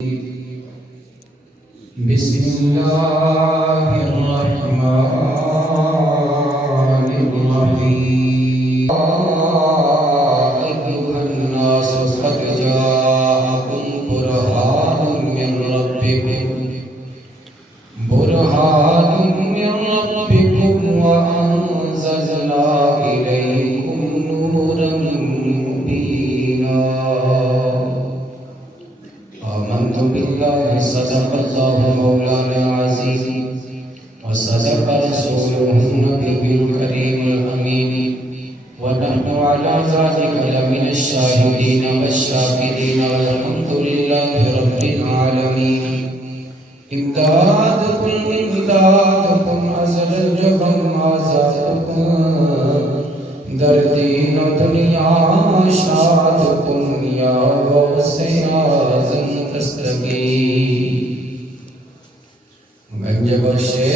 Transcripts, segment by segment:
بسم الله الرحمن الرحيم أيها الناس قد جاءكم برهان من ربكم وأنزلنا إليكم نورا مبينا آمنت بالله صدق الله مولانا العظيم وصدق رسوله النبي الكريم الأمين ونحن على ذلك لمن الشاهدين والشاكرين والحمد لله رب العالمين امدادكم أزل الجبل ما زادكم در دین و دنیا شادکم یا غوث اعظم دستگیر گنج بخشے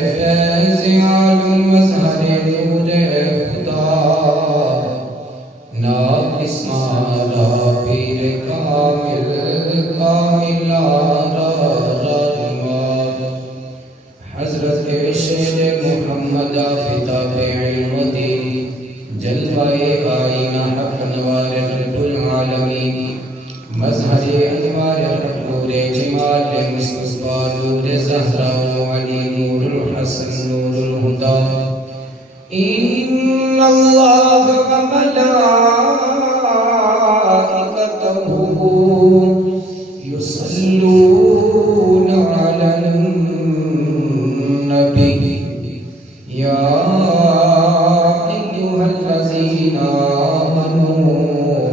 فیض عالم مظہر نور خدا ناقص مالا پیر کامل کاملارا رحمت حضرت شیر محمد فتاب علم دین جلوائے آئینہ حق نوار رب العالمین مظہر انوار حق نور جمال مصطفیٰ نور زہرا علی نور الحسن نور الہدا ان اللہ وملائکتہ یصلون علی النبی یا الذين آمنوا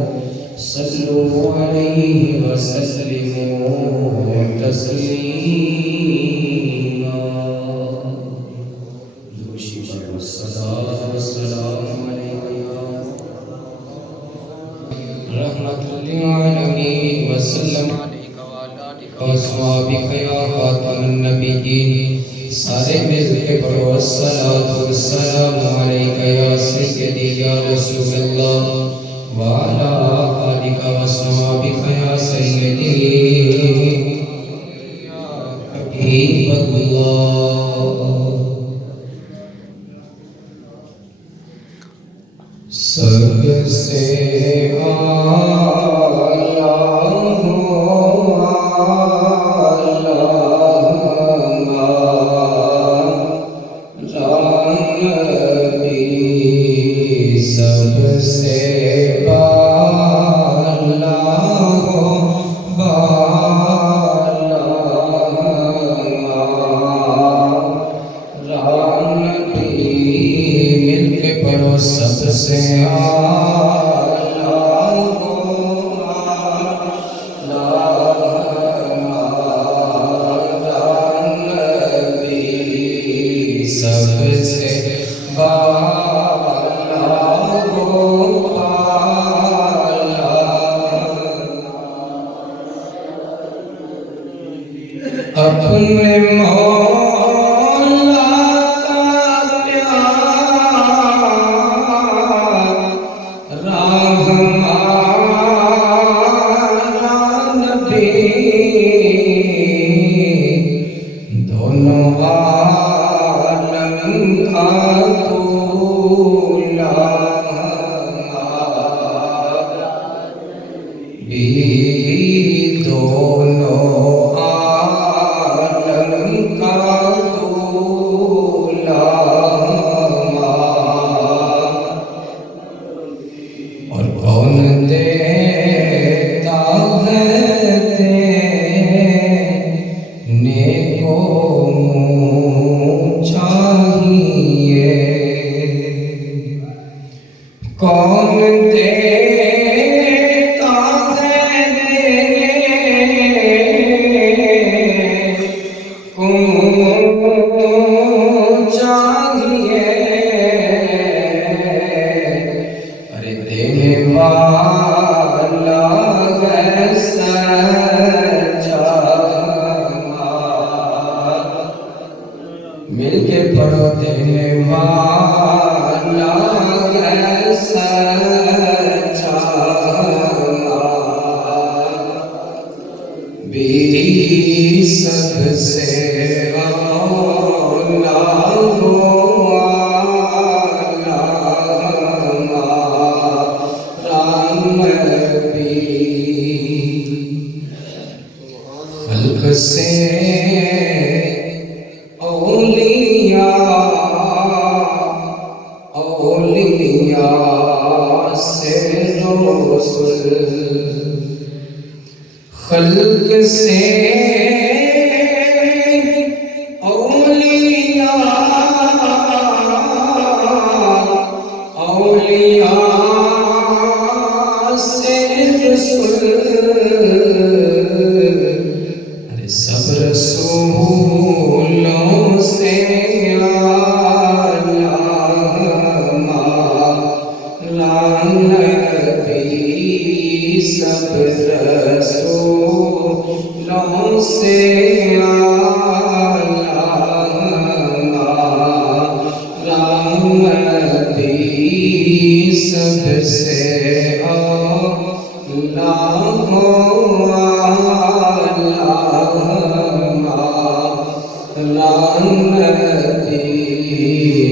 صلوا عليه وسلموا تسليما الصلاة والسلام عليك يا رحمة للعالمين وسلم عليك وعلى آلك وأصحابك يا خاتم النبيين سارے مل کے پڑھو الصلاة والسلام علیکہ یا سیدی یا رسول اللہ وعلا آلک وصحابک یا سیدی یا حبیب اللہ سب سے اپنے مولا کا پیارا راہ ہمارا نبی دونوں عالم کا دولا بھی دونوں کا سب سے اولا ہو خلق سے اولیاء سے رسل، خلق سے اولیاء سے رسل، سب رسولوں سے اعلیٰ نبی، سب رسولوں سے اعلیٰ نبی، سب سے نبی،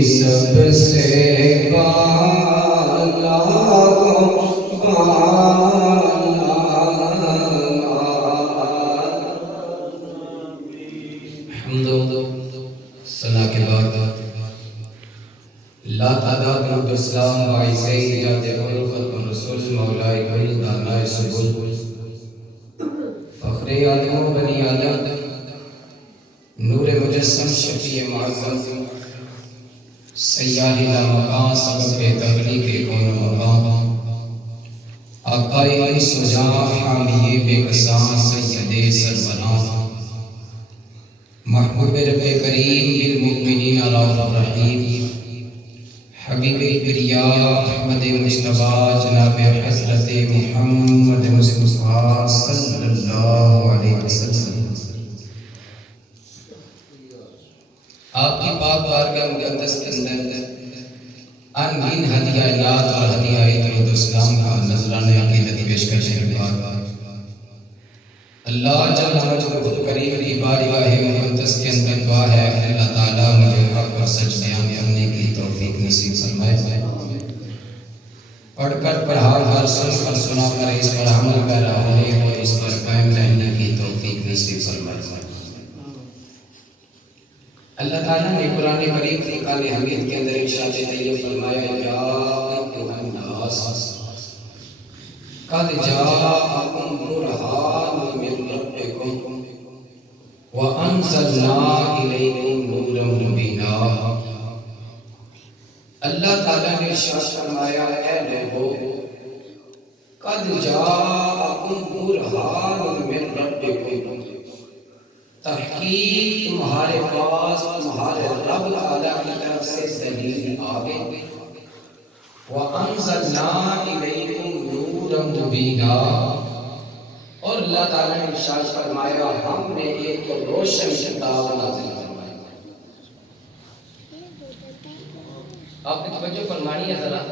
سب سے بالا حمد و ثنا کے بعد لا تعداد درود اسلام باعث ایجاد ختم رسول مولا کل دانا سبل فخر آدم و بنی آدم نور مجسم شفیع معظم سیاہ لامکان سبب تخلیق کون و مقام آقائے سجا حامی بے کساں سید سروران محبوب رب کریم بالمؤمنین رؤوف رحیم حبیب بریا احمد مجتبیٰ جناب حضرت محمد مصطفیٰ صلی اللہ علیہ وسلم، آپ کی پاک بارگاہ مقدس کے اندر انگین ہدیات اور ہدیہ درود اسلام کا نذرانہ عقیدت پیش کرنے کے بعد اللہ جل مجدہ کریم کی بارگاہ مقدس کے اندر دعا ہے کہ اللہ تعالیٰ مجھے حق اور سچ بیان کرنے کی توفیق نصیب فرمائے، پڑھ کر پڑھا کر سن کر سنا کر اس پر عمل کر رہے اور اس پر قائم رہنے کی توفیق نصیب فرمائے۔ اللہ تعالیٰ نے قرآن کریم فرقان حمید کے اندر ارشاد طیب فرمایا یا ایھا الناس قد جاءکم برہان من ربکم وانزلنا الیکم نورا مبینا۔ اللہ تعالیٰ نے ارشاد فرمایا اے لوگو قد جاءکم برہان من ربکم، تحقیق تمہارے پاس تمہارے رب تعالیٰ کی طرف سے دلیل آ گئی، وَأَنزَلْنَا إِلَيْكُمْ نُورًا مُبِينًا، اور اللہ تعالیٰ نے ارشاد فرمایا ہم نے ایک روشن کتاب نازل فرمائی۔ آپ نے توجہ فرمانی ہے ذرا،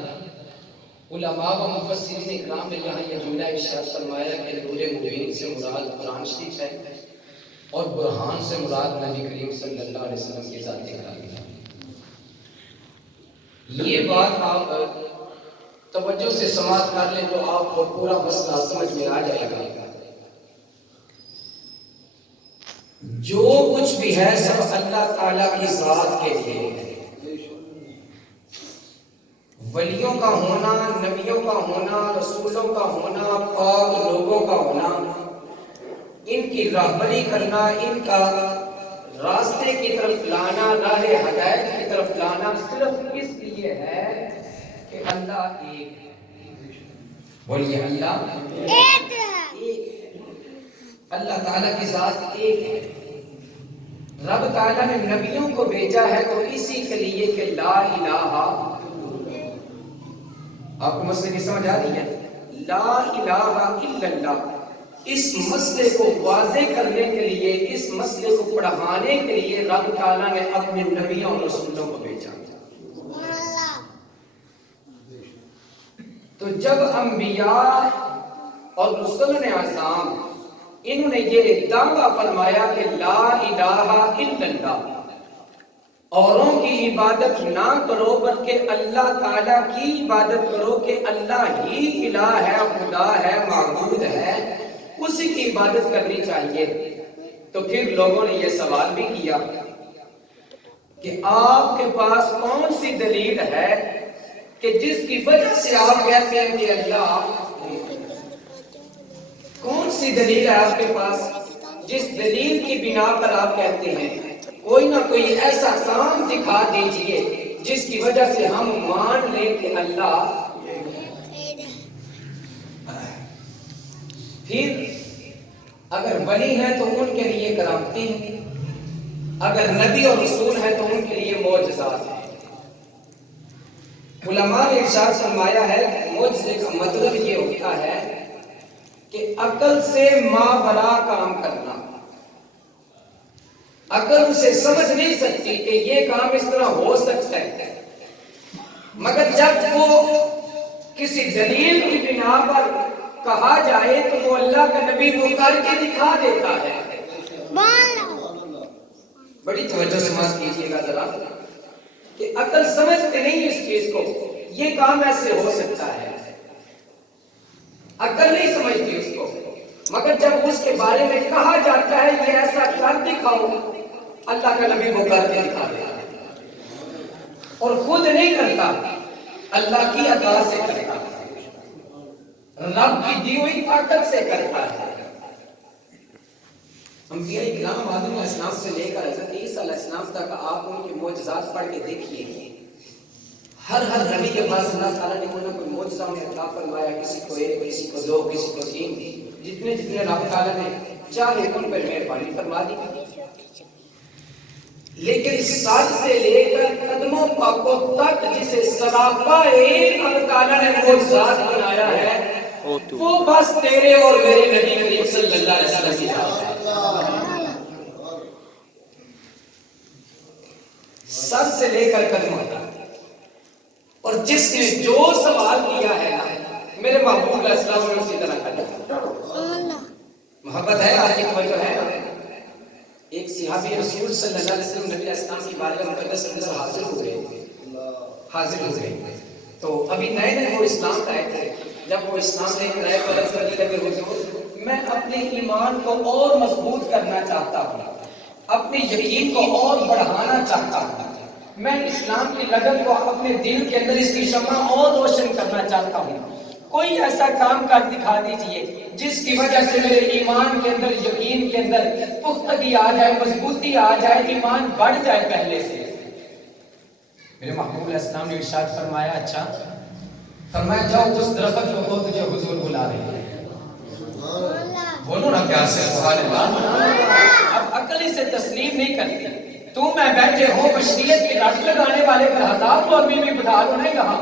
علماء و مفسرین اکرام نے یہاں یہ جملہ ارشاد فرمایا کہ نور مبین سے مراد قرآن شریف ہے اور برہان سے مراد نبی کریم صلی اللہ علیہ وسلم کی ذات قرار ہے۔ یہ بات آپ توجہ سے سماعت کر لیں تو آپ کو پورا مسئلہ سمجھ میں آ جائے گا۔ جو کچھ بھی ہے سب اللہ تعالیٰ کی ذات کے لیے ہے۔ ولیوں کا ہونا، نبیوں کا ہونا، رسولوں کا ہونا، پاک لوگوں کا ہونا، ان کی راہبری کرنا، ان کا راستے کی طرف لانا، راہ ہدایت کی طرف لانا صرف اس لیے ہے کہ اللہ ایک ہے۔ بولیے اللہ ایک ہے۔ اللہ تعالیٰ کی ذات ایک ہے۔ رب تعالیٰ نے نبیوں کو بھیجا ہے تو اسی کے لیے کہ لا الہ، آپ کو مسئلے کی سمجھ آ رہی ہے؟ لا الہ الا اللہ، اس مسئلے کو واضح کرنے کے لیے، اس مسئلے کو پڑھانے کے لیے رب تعالیٰ نے اپنے نبیوں اور رسولوں کو بھیجا۔ تو جب انبیاء اور رسول اعظام انہوں نے یہ دعویٰ فرمایا کہ لا الہ الا اللہ، اوروں کی عبادت نہ کرو بلکہ اللہ تعالیٰ کی عبادت کرو کہ اللہ ہی الہ ہے، خدا ہے، معبود ہے، اسی کی عبادت کرنی چاہیے۔ تو پھر لوگوں نے یہ سوال بھی کیا کہ آپ کے پاس کون سی دلیل ہے کہ جس کی وجہ سے آپ کہتے ہیں کہ اللہ، کون سی دلیل ہے آپ کے پاس جس دلیل کی بنا پر آپ کہتے ہیں کوئی نہ کوئی ایسا کام دکھا دیجئے جس کی وجہ سے ہم مان لیں کہ اللہ۔ پھر اگر ولی ہیں تو ان کے لیے کرامتیں ہیں، اگر نبی اور رسول ہیں تو ان کے لیے معجزات ہیں۔ علماء نے ارشاد فرمایا ہے کہ معجزے کا مطلب یہ ہوتا ہے کہ عقل سے ماوراء کام کرنا، عقل اسے سمجھ نہیں سکتی کہ یہ کام اس طرح ہو سکتا ہے، مگر جب وہ کسی دلیل کی بنا پر کہا جائے تو وہ اللہ کا نبی وہ کر کے دکھا دیتا ہے۔ بڑی توجہ سے سمجھ کیجیے گا ذرا کہ عقل سمجھتے نہیں اس چیز کو، یہ کام ایسے ہو سکتا ہے، عقل نہیں سمجھتی اس کو، مگر جب اس کے بارے میں کہا جاتا ہے یہ ایسا کر دکھاؤ، اللہ کا نبی وہ کر کے دکھا دیتا ہے، اور خود نہیں کرتا، اللہ کی عطا سے کرتا ہے، رب کی دی ہوئی طاقت سے کرتا ہے۔ انبیاء کرام آدم علیہ السلام سے لے کر حضرت عیسیٰ علیہ السلام تک آپ ان کے معجزات پڑھ کے دیکھیے، ہر نبی کے پاس اللہ تعالیٰ نے کوئی نہ کوئی معجزہ انہیں عطا فرمایا، کسی کو ایک، کسی کو دو، کسی کو تین، جتنے رب تعالیٰ نے چاہے ان پر مہربانی فرما دی۔ لیکن سر سے لے کر قدموں پاکوں تک جسے سراپا ایک اللہ تعالیٰ نے معجزات بنایا ہے، وہ بس تیرے اور میرے نبی کریم صلی اللہ علیہ وسلم کی ذات ہے۔ سر سے لے کر قدموں تک، اور جس نے جو سوال کیا ہے میرے محبوب علیہ السلام نے اسی طرح کیا۔ محبت ہے، آج کی توجہ ہے۔ ایک صحابی رسول صلی اللہ علیہ وسلم نبی علیہ السلام کی بارگاہ مقدس کے اندر حاضر ہو گئے، تو ابھی نئے وہ اسلام لائے تھے۔ جب وہ اسلام لے کر آئے تو عرض کرنے لگے حضور میں اپنے ایمان کو اور مضبوط کرنا چاہتا ہوں، اپنے یقین کو اور بڑھانا چاہتا ہوں، میں اسلام کی لگن کو اپنے دل کے اندر اس کی شمع اور روشن کرنا چاہتا ہوں، کوئی ایسا کام کر دکھا دیجئے جس کی وجہ سے میرے ایمان کے اندر، یقین کے اندر پختگی آ جائے، مضبوطی آ جائے، ایمان بڑھ جائے پہلے سے۔ میرے محبوب علیہ السلام نے ارشاد فرمایا، اچھا، فرمایا جاؤ اس درخت کو کہو تجھے حضور بلا رہے ہیں۔ بولو نا پیار سے سبحان اللہ۔ اب عقل اسے تسلیم نہیں کرتی، تو میں بیٹھے ہو بشریت کی رٹ لگانے والے پر ہزار مولوی بھی بٹھا لو، نہیں کہا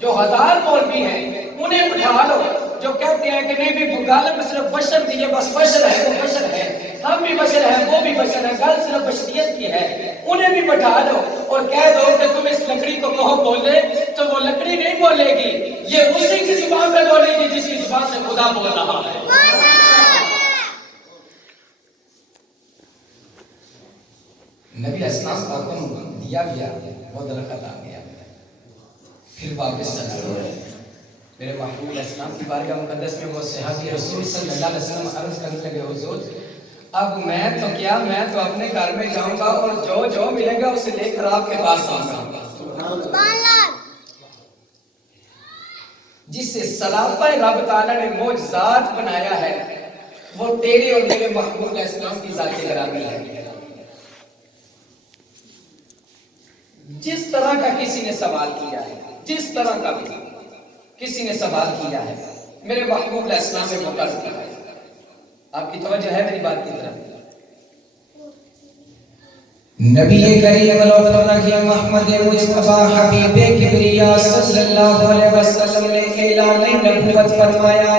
جو ہزار مولوی ہیں انہیں بٹھا لو، جو کہتے ہیں کہ نہیں بھی غالب صرف بشر دیے، بس بشر ہے وہ بشر ہے، ہم بھی بشر ہیں وہ بھی بشر ہے، گل صرف بشریت کی ہے، انہیں بھی بٹھا لو اور کہہ دو کہ تم اس لکڑی کو کہو بولے، تو وہ لکڑی نہیں بولے گی، یہ اسی کی زبان میں بولے گی جس کی زبان سے خدا بول رہا ہے۔ نبی اسلام کا حکم دیا گیا، وہ درخت آ گیا، پھر واپس چلا گیا۔ میرے محبوب علیہ السلام کی بارگاہ مقدس میں وہ صحابی رسول صلی اللہ علیہ وسلم عرض کرنے لگے، حضور اب میں تو کیا، میں تو اپنے گھر میں جاؤں گا اور جو ملے گا اسے لے کر آپ کے پاس آؤں گا۔ جس سے سراپا رب تعالیٰ نے معجزات بنایا ہے وہ تیرے اور میرے محبوب علیہ السلام کی ذات گرامی ہے۔ جس طرح کا کسی نے سوال کیا ہے، جس طرح کا بھی کسی نے سوال کیا ہے، میرے محبوب علیہ السلام نے وہ کر دیا ہے۔ آپ کی توجہ ہے میری بات کی طرف؟ نبی کریم الوفا محمد مصطفیٰ حبیب کبریا صلی اللہ علیہ وسلم نے اعلان نبوت فرمایا۔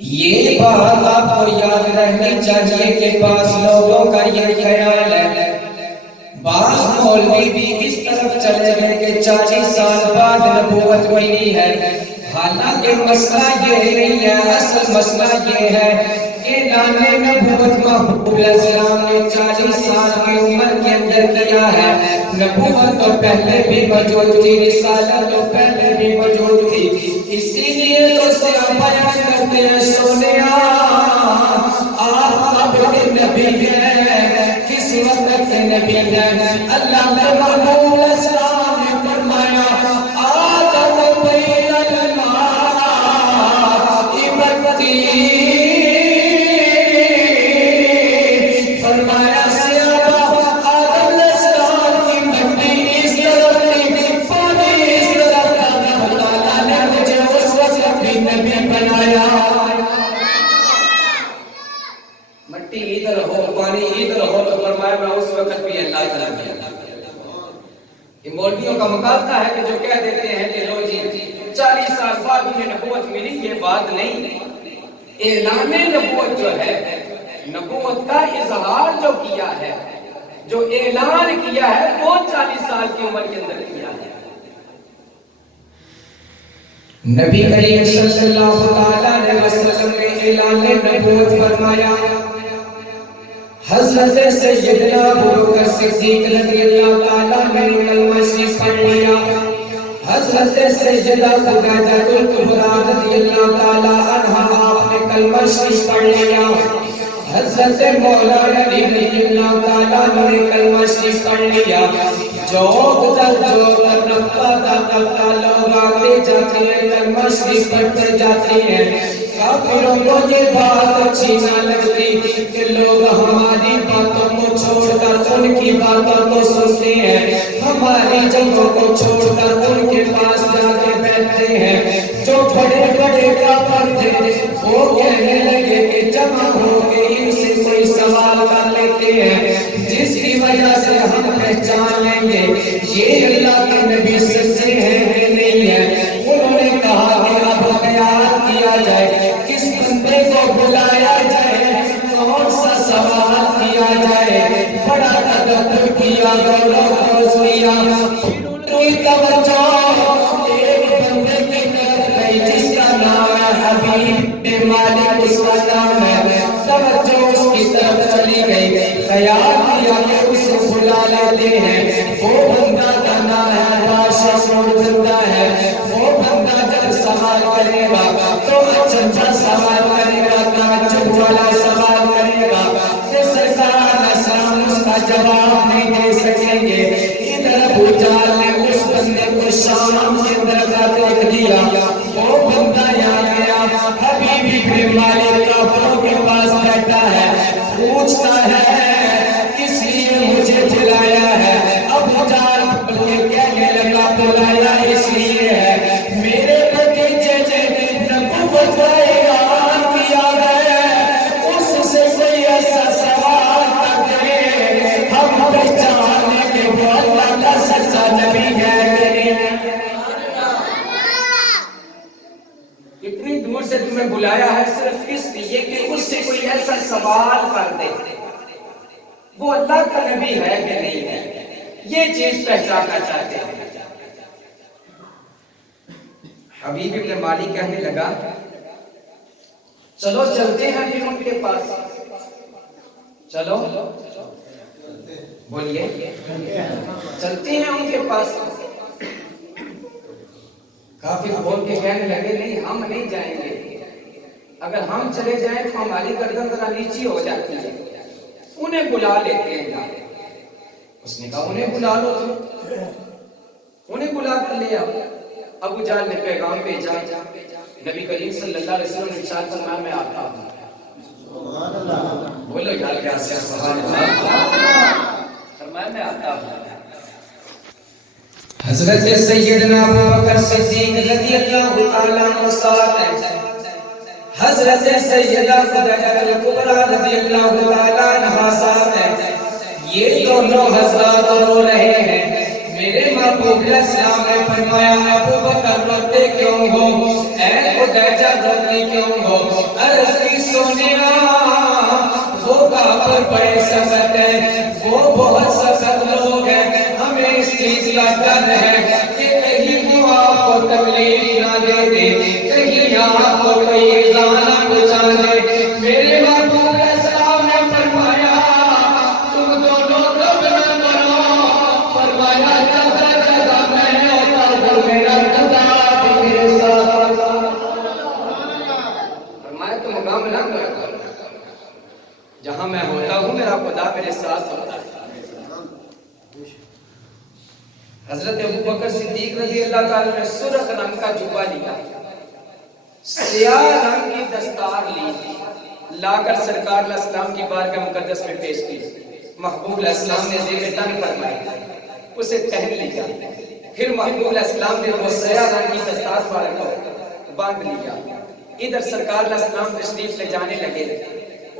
یہ بات آپ کو یاد رہنی چاہیے کہ بعض لوگوں کا یہ خیال ہے، بعض مولوی بھی اس طرف چلے گئے کہ 40 سال بعد نبوت ملی ہے، حالانکہ مسئلہ یہ نہیں ہے، اصل مسئلہ یہ ہے اعلان نبوت محبوب علیہ السلام نے 40 سال کی عمر کے اندر کیا ہے۔ نبوت تو پہلے بھی موجود تھی، رسالت تو پہلے بھی موجود تھی، اسی لیے تو صحابہ کرتے ہیں سونیا آپ کب کے نبی ہیں، کس وقت کے نبی ہیں؟ اللہ کے محبوب علیہ السلام نے فرمایا آدم بین الماء ابتی، فرمایا صحابہ آدم علیہ السلام کی مٹی اس طرف تھی، پانی اس طرف تھا، اللہ تعالیٰ نے مجھے اس وقت بھی نبی بنایا۔ مٹی ادھر ہو پانی ادھر ہو تو فرمایا میں اس وقت بھی اللہ تعالیٰ نے۔ یہ مولویوں کا مقابلہ ہے کہ جو کہہ دیتے ہیں کہ لو جی 40 سال بعد انہیں نبوت ملی، یہ بات نہیں۔ اعلان نبوت جو ہے، نبوت کا اظہار جو کیا ہے، جو اعلان کیا ہے وہ 40 سال کی عمر کے اندر کیا ہے۔ نبی کریم صلی اللہ علیہ وسلم نے اعلان نبوت فرمایا۔ حضرت سیدنا ابوبکر صدیق رضی اللہ تعالیٰ نے کلمہ شریف پڑھ لیا، حضرت سیدہ خدیجہ کبریٰ رضی اللہ تعالیٰ عنہا آپ نے کلمہ شریف پڑھ لیا، حضرت مولانا علی رضی اللہ تعالیٰ نے کلمہ شریف پڑھ لیا۔ جو رفتہ رفتہ لوگ آتے جاتے ہیں، کلمہ شریف پڑھتے جاتے ہیں، کافروں کو یہ بات اچھی نہ لگتی کہ لوگ ہماری باتوں کو چھوڑ کر ان کی باتوں کو سنتے ہیں، ہماری جگہوں کو چھوڑ کر ان کے پاس جا کے بیٹھتے ہیں۔ جو بڑے بڑے کافر تھے وہ کہنے لگے کہ جمع ہو کے ان سے کوئی سوال کر لیتے ہیں جس کی وجہ سے ہم پہچان لیں گے یہ اللہ کے نبی سچے ہیں کہ نہیں ہے۔ انہوں نے کہا کہ اب خیال کیا جائے، کس بندے کو بلایا جائے، کون سا سوال کیا جائے۔ بڑا تدبر کیا، غور و خوض کیا، پھر ان کی توجہ ایک بندے کی طرف گئی جس کا نام ہے حبیب بن مالک، اس کا نام ہے، توجہ اس کی طرف چلی گئی۔ خیال کیا کہ اسے بلا لیتے ہیں، وہ بندہ کا نام ہے بادشاہ بندہ ہے، وہ بندہ جب سوال کرے گا تو اچھا سوال کرے گا، تعجب والا سوال کرے گا کہ سرکار علیہ السلام اس کا جواب نہیں دے سکیں گے۔ ادھر ابو جہل نے اس بندے کو شام کے اندر رکھ دیا، وہ بندہ آ گیا، حبیب بن مالک کافروں کے پاس بیٹھا ہے، پوچھتا ہے کس لیے مجھے بلایا ہے؟ ابو جہل بلکہ کہنے لگا بلایا اس لیے ہے میرے بھتیجے نے نبوت کا اعلان کیا ہے، اس سے کوئی ایسا سوال کر دے ہم پہچانے کہ وہ اللہ کا سچا نبی ہے کہ نہیں۔ اتنی دور سے تمہیں بلایا ہے صرف اس لیے کہ اس سے کوئی ایسا سوال کر دے وہ اللہ کا نبی ہے کہ نہیں ہے، یہ چیز پہچاننا چاہتے ہیں۔ حبیب ابن مالک کہنے لگا چلو چلتے ہیں پھر ان کے پاس، چلو بولیے چلتے ہیں ان کے پاس۔ کافی بول کے کہنے لگے نہیں ہم نہیں جائیں گے، اگر ہم چلے جائیں تو ہماری گردن ذرا نیچی ہو جاتی ہے، انہیں بلا لیتے ہیں۔ اس نے کہا انہیں بلا لو، انہیں بلا کر لے آؤ۔ ابو جہل نے پیغام بھیجا، نبی کریم صلی اللہ علیہ وسلم نے ارشاد فرمایا میں آتا ہوں۔ بولو یار کیا سے سبحان اللہ، فرمایا میں آتا ہوں۔ حضرت سیدنا ابوبکر صدیق رضی اللہ تعالیٰ عنہ ساتھ ہیں، حضرت سیدہ خدیجہ کبریٰ رضی اللہ تعالیٰ عنہ ساتھ ہیں۔ یہ دونوں حضرات رو رہے ہیں۔ میرے محبوب علیہ السلام نے فرمایا ابوبکر روتے کیوں ہو، اے خدیجہ روتی کیوں ہو؟ عرض کی سونیا وہ کافر بڑے سخت ہیں، وہ بہت سخت لوگ ہیں، ہمیں اس چیز کا ڈر ہے کہ کہیں وہ آپ کو تکلیف نہ دے دے، جہاں میں ہوتا ہوں میرا خدا میرے ساتھ ہوتا ہے۔ حضرت ابوبکر صدیق رضی اللہ تعالیٰ نے سرخ رنگ کا جبہ لیا، سیاہ رنگ کی دستار لی، لا کر سرکار علیہ السلام کی بارگاہ مقدس میں پیش کی۔ محبوب علیہ السلام نے زیب تن فرمائی، اسے پہن لیا۔ پھر محبوب علیہ السلام نے وہ سیاہ رنگ کی دستار مبارک کو باندھ لیا۔ ادھر سرکار علیہ السلام تشریف لے جانے لگے،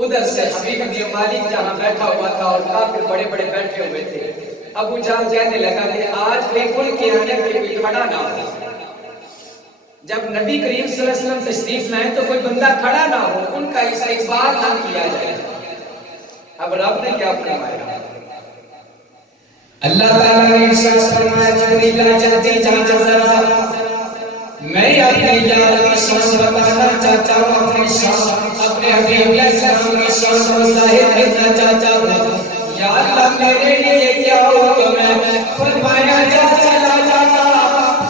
ادھر سے حبیب بن مالک جہاں بیٹھا ہوا تھا اور کافر بڑے بڑے بیٹھے ہوئے تھے، ابو جہل کہنے لگا کہ آج بالکل کے آنے پہ کوئی کھڑا نہ ہو۔ جب نبی کریم صلی اللہ علیہ وسلم تشریف لائیں تو کوئی بندہ کھڑا نہ ہو، ان کا استقبال نہ کیا جائے۔ اب رب نے کیا فرمایا؟ اللہ تعالیٰ نے ارشاد فرمایا جبریل جلدی جا ذرا، میں اپنی یار کی شان بتانا چاہتا ہوں، اپنی شان اپنے حبیب علیہ السلام کی شان کو ظاہر کرنا چاہتا ہوں۔ یا اللہ میرے لیے کیا حکم ہے؟ فرمایا جا چلا جاتا،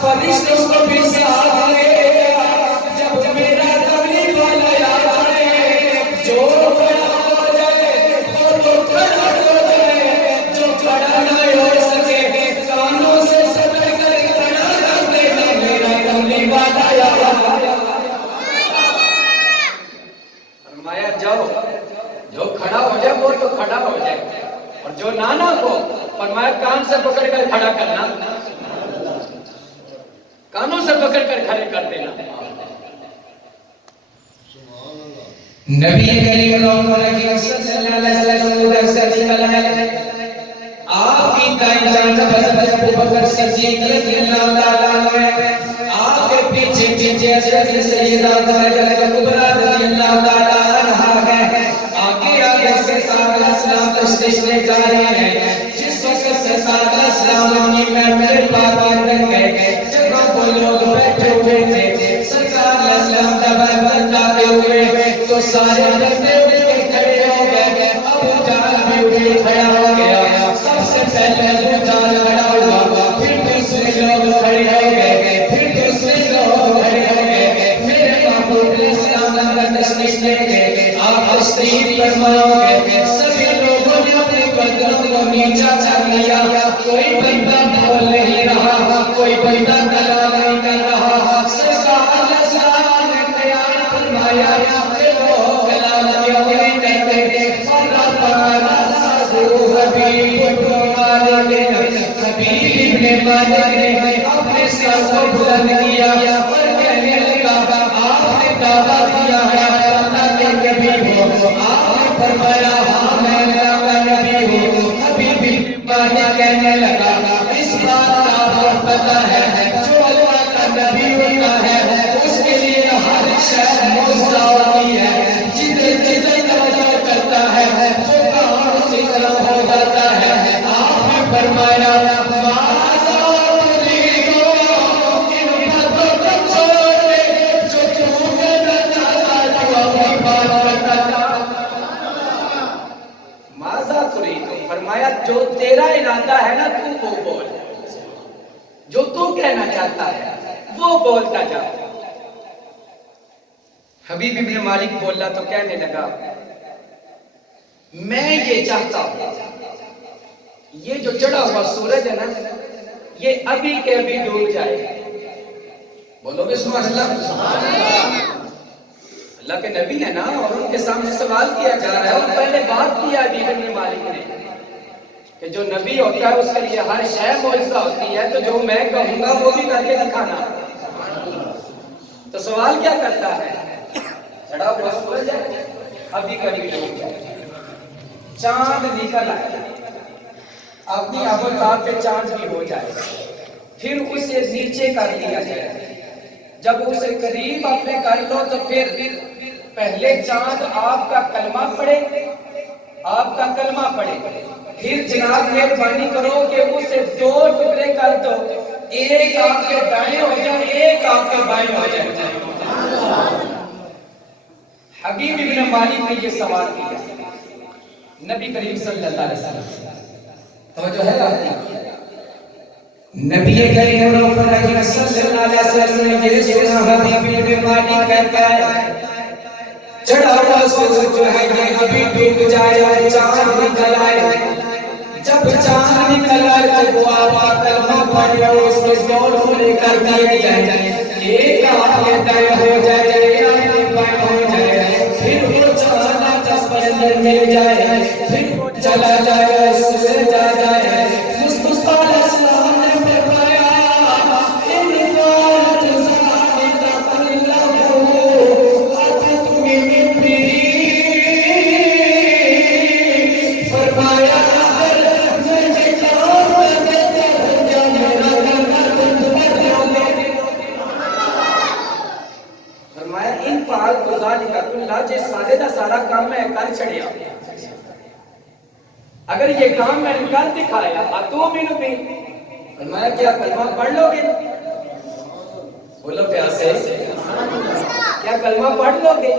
فرشتوں کو بھی ساتھ لے آیا، جب میرا تبلیغ والا یاد آئے، جو کھڑا ہو جائے وہ تو کھڑا ہو جائے، جو کھڑا نہ ہو سکے کانوں سے پکڑ کر کھڑا کر دینا، میرا تبلیغ والا یاد آیا۔ فرمایا جاؤ، جو کھڑا ہو جائے وہ تو کھڑا ہو جائے، اور جو نانا کو فرمایا کان سے پکڑ کر کھڑا کرنا، کانوں سے پکڑ کر کھڑے کر دینا۔ نبی کریم صلی اللہ علیہ وسلم ادھر سے نکل آئے، آپ کی دائیں جانب حضرت ابوبکر صدیق رضی اللہ تعالیٰ عنہ، آپ کے پیچھے پیچھے حضرت سیدہ خدیجہ کبریٰ رضی اللہ تعالیٰ عنہا ہے، آگے آگے سرکار علیہ السلام تشریف لے جا رہے ہیں۔ جس وقت سرکار علیہ السلام اپنی محفل پاک اندر گئے، جہاں وہ لوگ بیٹھے ہوئے تھے، سرکار علیہ السلام دبائے بنداتے ہوئے تو سارے بندے اٹھ کے کھڑے ہو گئے۔ ابو جہل بھی اٹھ کے کھڑا ہو گیا، سب سے پہلے ابو جہل کھڑا ہوا، پھر دوسرے لوگ کھڑے ہو گئے، پھر دوسرے لوگ کھڑے ہو گئے۔ میرے محبوب علیہ السلام اندر تشریف لے گئے، آپ تشریف فرماؤ گے، سبھی لوگوں نے اپنے گردنوں کو نیچا کر لیا، کوئی بندہ بول نہیں رہا، کوئی بندہ کلام نہیں کر رہا۔ سرکار علیہ السلام نے بیان فرمایا کہ وہ کلام کیوں نہیں کرتے؟ حبیب ابن مالک نے اپنے سر کو بلند کیا اور کہنے لگا آپ نے دعویٰ دیا ہے اللہ کے نبی ہو، آپ نے فرمایا ہاں میں اللہ کا نبی ہوں۔ حبیب ابن مالک کہنے لگا اس بات کا آپ کو پتہ ہے جو اللہ کا نبی ہوتا ہے اس کے لیے ہر شے معجزہ ہوتی ہے، جدھر جدھر توجہ کرتا ہے وہ کہاں اسی طرح ہو جاتا ہے۔ آپ نے فرمایا فرمایا جو تیرا ارادہ ہے نا تو وہ بول، جو تو کہنا چاہتا ہے وہ بولتا جا۔ حبیب ابن مالک بولا تو کہنے لگا میں یہ چاہتا ہوں یہ جو چڑھا ہوا سورج ہے نا یہ ابھی کے ابھی ڈوب جائے۔ بولو گے سبحان اللہ؟ اللہ کے نبی ہے نا اور ان کے سامنے سوال کیا جا رہا ہے، اور پہلے بات کیا حبیب ابن مالک نے کہ جو نبی ہوتا ہے اس کے لیے ہر شے معجزہ ہوتی ہے، تو جو میں کہوں گا وہ بھی کر کے دکھانا۔ تو سوال کیا کرتا ہے؟ چڑھا ہوا سورج ہے ابھی قریب ڈوب جائے، چاند نکل آئے، اپنی آبادات پہ چاند بھی ہو جائے، پھر اسے نیچے کر دیا جائے۔ جب اسے قریب اپنے کر لو تو پھر پہلے چاند آپ کا کلمہ پڑھے، آپ کا کلمہ پڑھے، پھر جناب مہربانی کرو کہ اسے دو ٹکڑے کر دو، ایک آپ کے دائیں ہو جائے ایک آپ کے بائیں ہو جائے۔ حبیب ابن مالک نے یہ سوال کیا نبی کریم صلی اللہ علیہ وسلم، توجہ ہے آپ کی؟ نبی کریم صلی اللہ علیہ وسلم نے یہ سنا حبیب ابن مالک کہتا ہے چڑھا ہوا سورج جو ہے یہ ابھی ڈوب جائے جائے چاند نکل آئے، جب چاند نکل آئے تو وہ آپ کا کلمہ پڑھے اور اس کے دور کو لے کر دیے جائے، ایک آپ کے دائیں ہو جائے ایک آپ کے بائیں ہو جائے، پھر وہ چاند آپس پر اندر مل جائے، پھر وہ چلا جائے سورج آ جائے۔ مصطفیٰ علیہ السلام نے فرمایا ان فات ذالک کلہ اتت من بھی، فرمایا ان فعال کو ذالک کلہ جے سارے دا سارا کام میں کر چھڑیا، اگر یہ کام میں نے کر دکھایا تو بھی فرمایا کیا کلمہ پڑھ لو گے؟ بولو پیاسے کیا کلمہ پڑھ لو گے؟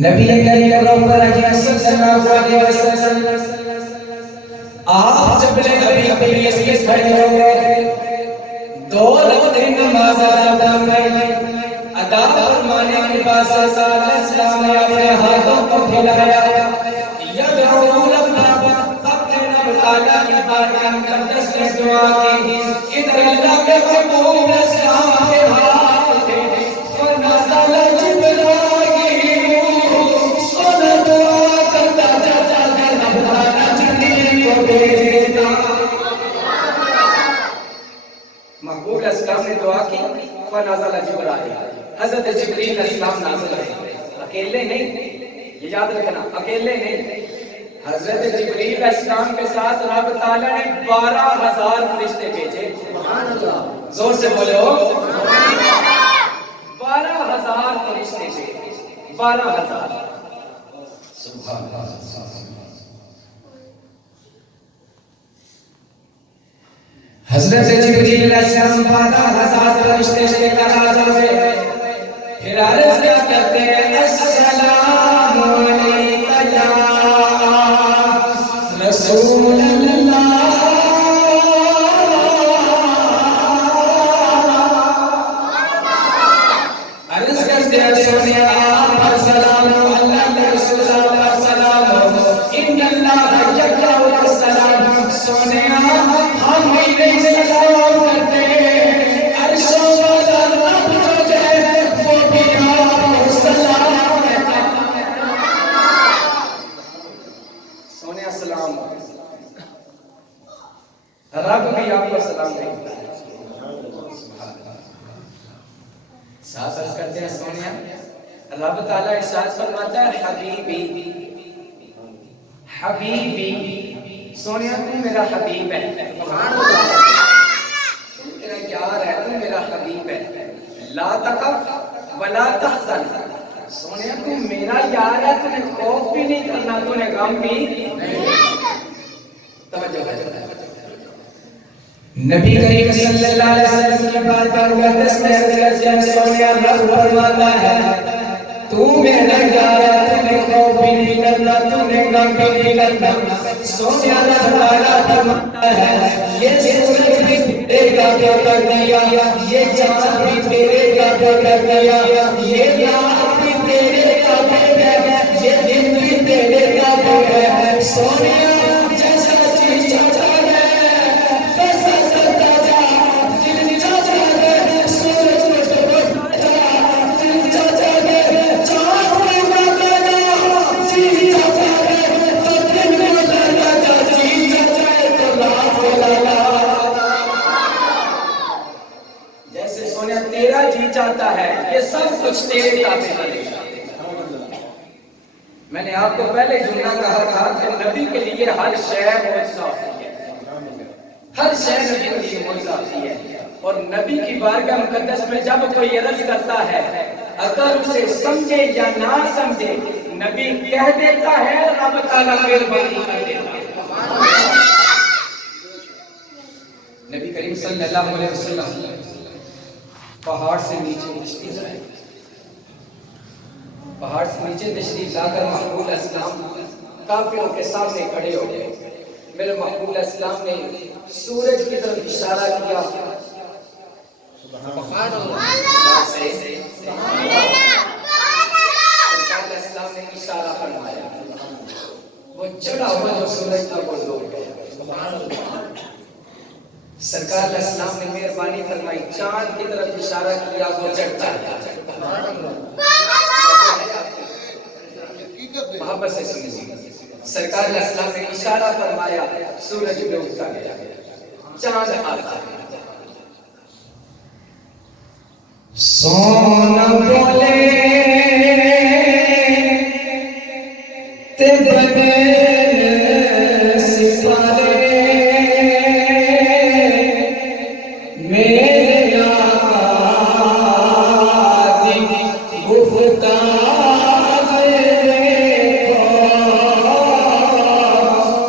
نبی کریم صلی اللہ علیہ وسلم آپ جب نبی کریم کے کھڑے ہو گئے، دو رکعتیں نماز ادا فرمانے کے بعد صلی اللہ علیہ وسلم نے اپنے ہاتھوں کو پھیلایا، یدعو رب، اپنے رب تعالیٰ کی بارگاہ مقدس میں دعا کی، ادھر اللہ کے محبوب اسلام کے ہاتھ تھے، فنزل جبرائیل، سن دعا کرتا جاتا ہے رب تعالیٰ جبریل کو بھیج دیتا۔ محبوب اسلام نے دعا کی، فنزل جبرائیل، حضرت جبریل السلام نازل ہوئے، اکیلے نہیں، یہ یاد رکھنا اکیلے نہیں، حضرت جبریل السلام کے ساتھ رب تعالیٰ نے 12,000 فرشتے بھیجے، سبحان اللہ، زور سے بولو 12,000 فرشتے بھیجے، 12,000 سبحان اللہ۔ حضرت جبریل السلام 12,000 فرشتے لے کر حاضر ہوئے، پھر عرض کیا کرتے ہیں، السلام علیکہ یا رسول اللہ، عرض کرتے ہیں سونے آپ پر سلام ہو، اللہ کے رسول اللہ پر سلام ہو، ان اللہ یقرأ السلام، سونے ہم انہیں سلام کرتے ہیں، عرشوں والا رب جو جائے وہ بھی آپ کو سلام کہتا ہے، سونے السلام، رب بھی آپ کو سلام کہتا ہے، ساتھ عرض کرتے ہیں سونیا، رب تعالیٰ ارشاد فرماتا ہے حبیبی، حبیبی، سونیا تم میرا حبیب ہے، تم میرا یار ہے، تم میرا حبیب ہے، لا تخف ولا تحزن، سونیا تم میرا یار ہے، تمہیں خوف بھی نہیں کرنا، تمہیں غم بھی نہیں، توجہ ہے۔ نبی کریم صلی اللہ علیہ وسلم کی بارگاہ مقدس میں عرض کرتے ہیں سونیا رب فرماتا ہے تو میرا یار ہے، تمہیں خوف بھی نہیں کرنا، تمہیں غم بھی نہیں کرنا، سونیا رب تعالیٰ فرماتا ہے یہ سورج بھی تیرے گھر کر دیا، یہ چاند بھی تیرے گھر کر دیا، یہ رات بھی تیرے گھر ہے، یہ دن بھی تیرے گھر ہے، سونیا جیسا چیز چاہتا ہے ویسا کرتا جا، دل چاہتا ہے سورج کو ڈبوتا جا، دل چاہتا ہے چاند کو ڈالتا جا، جی چاہتا ہے تو دن کو ڈالتا جا، جی چاہتا ہے تو رات کو ڈالتا، جیسے سونیا تیرا جی چاہتا ہے یہ سب کچھ تیرے تابع ہے۔ میں نے آپ کو پہلے جملہ کہا تھا کہ نبی کے لیے ہر شے معجزہ ہوتی ہے، ہر شے نبی کے لیے معجزہ ہوتی ہے، اور نبی کی بارگاہ مقدس میں جب کوئی عرض کرتا ہے اگر اسے سمجھے یا نہ سمجھے نبی کہہ دیتا ہے، رب تعالیٰ مہربانی کر دیتا ہے۔ نبی کریم صلی اللہ علیہ وسلم پہاڑ سے نیچے تشریف لائے، پہاڑ سے نیچے تشریف لا کر محبوب اسلام کافروں کے سامنے کھڑے ہو گئے، میرے محبوب اسلام نے سورج کی طرف اشارہ کیا، سبحان اللہ، اشارہ ہوا جو سورج کا وہ ڈوب گیا۔ سرکار علیہ السلام نے مہربانی فرمائی، چاند کی طرف اشارہ کیا، وہ چڑھتا گیا۔ محبت سے سنیے، سرکار علیہ السلام نے اشارہ فرمایا، سورج ڈوبتا گیا، چاند آتا گیا۔ سونا بولے تے بنے ستارے، میرے آقا دی گفتار دیکھو،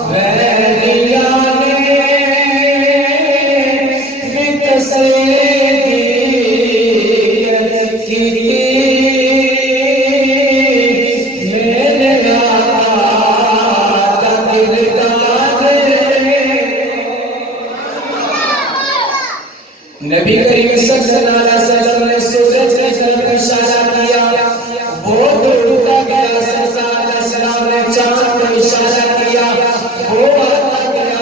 ویلیاں نے بھی تسلیم کی، میرے آقا کا کردار نبی کریم صلی اللہ علیہ وسلم نے سورج کی طرف اشارہ کیا، وہ ڈوبتا گیا۔ سرکار علیہ السلام نے چاند کو اشارہ کیا، وہ آتا گیا۔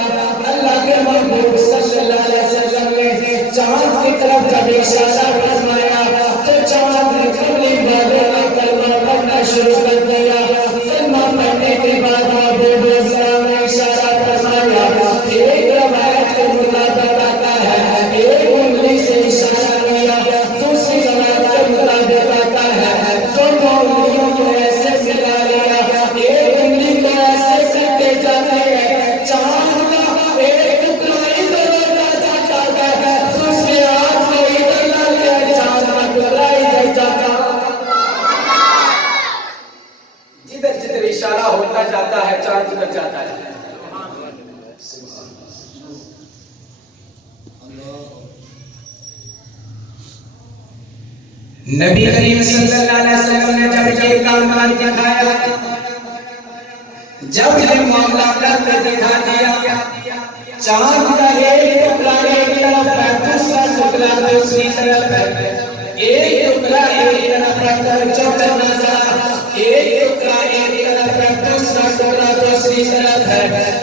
اللہ کے محبوب صلی اللہ علیہ وسلم نے چاند کی طرف جب اشارہ فرمایا تو چاند نے کملی والے میں کلمہ پڑھنا شروع کر دیا۔ کلمہ پڑھنے کے بعد محبوب السلام نے اشارہ فرمایا، ایک روایت کے مطابق آتا ہے ایک انگلی سے اشارہ کیا، دوسری روایت کے مطابق آتا ہے دونوں انگلیوں کو ایسے ملا لیا، ایک انگلی کو ایسے کرتے جاتے ہیں، چاند کا ایک ٹکڑا ادھر ہوتا جاتا ہے، دوسرے ہاتھ کو ادھر لاتے ہیں، چاند کا ٹکڑا ادھر جاتا ہے۔ جدھر جدھر اشارہ ہوتا جاتا ہے چاند ادھر جاتا ہے۔ نبی کریم صلی اللہ علیہ وسلم نے جب یہ کام دکھایا، جب یہ معاملہ کرتے دکھا دیا، چاند کا ایک ٹکڑا ایک طرف ہے، دوسرا ٹکڑا دوسری طرف ہے، ایک ٹکڑا ایک طرف ہے چوتھا نظر، ایک ٹکڑا ایک طرف ہے دوسرا ٹکڑا دوسری طرف ہے،